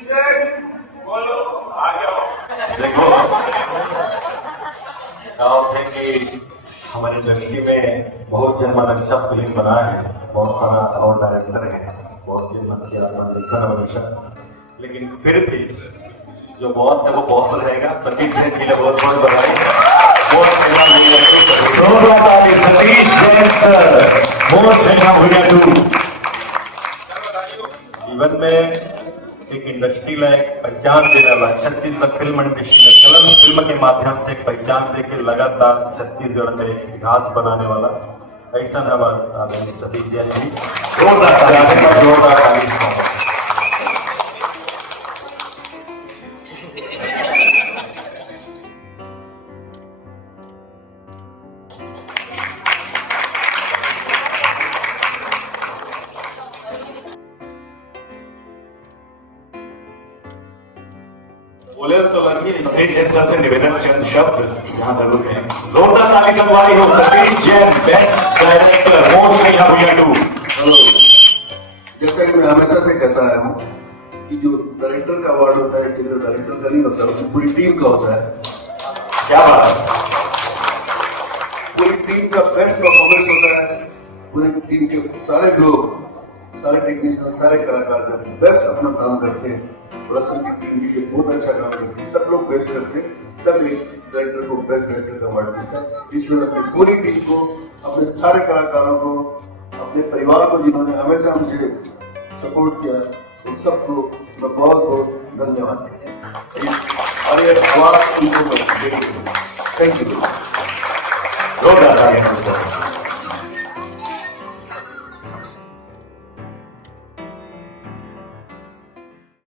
बोलो आ जाओ। देखो क्या है कि हमारे इंडस्ट्री में बहुत जन अच्छा फिल्म बना है, बहुत सारा और डायरेक्टर है, बहुत जन किया लेखन और विषय, लेकिन फिर भी जो बॉस है वो बॉस रहेगा। सतीश जैन के लिए बहुत बहुत बधाई। सतीश जैन सर, जीवन में एक इंडस्ट्री ला एक पहचान देने वाला, छत्तीसगढ़ फिल्म इंडस्ट्री में कलम फिल्म के माध्यम से एक पहचान देके लगातार छत्तीसगढ़ में एक इतिहास बनाने वाला ऐसा हमारा आदरणीय सतीश जैन जी। जोरदार ताली। बोले तो लगी सतीश जैन सर से निवेदन चंद शब्द यहाँ जरूर है। जोरदार ताली संगवारी हो Satish Jain, best director most यहाँ भैया टू। जैसा कि मैं हमेशा से कहता आया हूँ कि जो डायरेक्टर का अवार्ड होता है, जो डायरेक्टर का नहीं होता, उसकी पूरी टीम का होता है। क्या बात है, पूरी टीम का बेस्ट परफॉर्मेंस होता है। पूरी टीम के सारे लोग, सारे टेक्नीशियन, सारे कलाकार जब बेस्ट अपना काम करते हैं, प्रोडक्शन की टीम भी बहुत अच्छा काम करती है, सब लोग बेस्ट करते हैं, तब एक डायरेक्टर को बेस्ट डायरेक्टर का अवार्ड मिलता है। इसलिए अपनी पूरी टीम को, अपने सारे कलाकारों को, अपने परिवार को जिन्होंने हमेशा मुझे सपोर्ट किया, उन सबको मैं बहुत बहुत धन्यवाद देता हूं। और ये अवार्ड उनको थैंक यू। जोरदार ताली।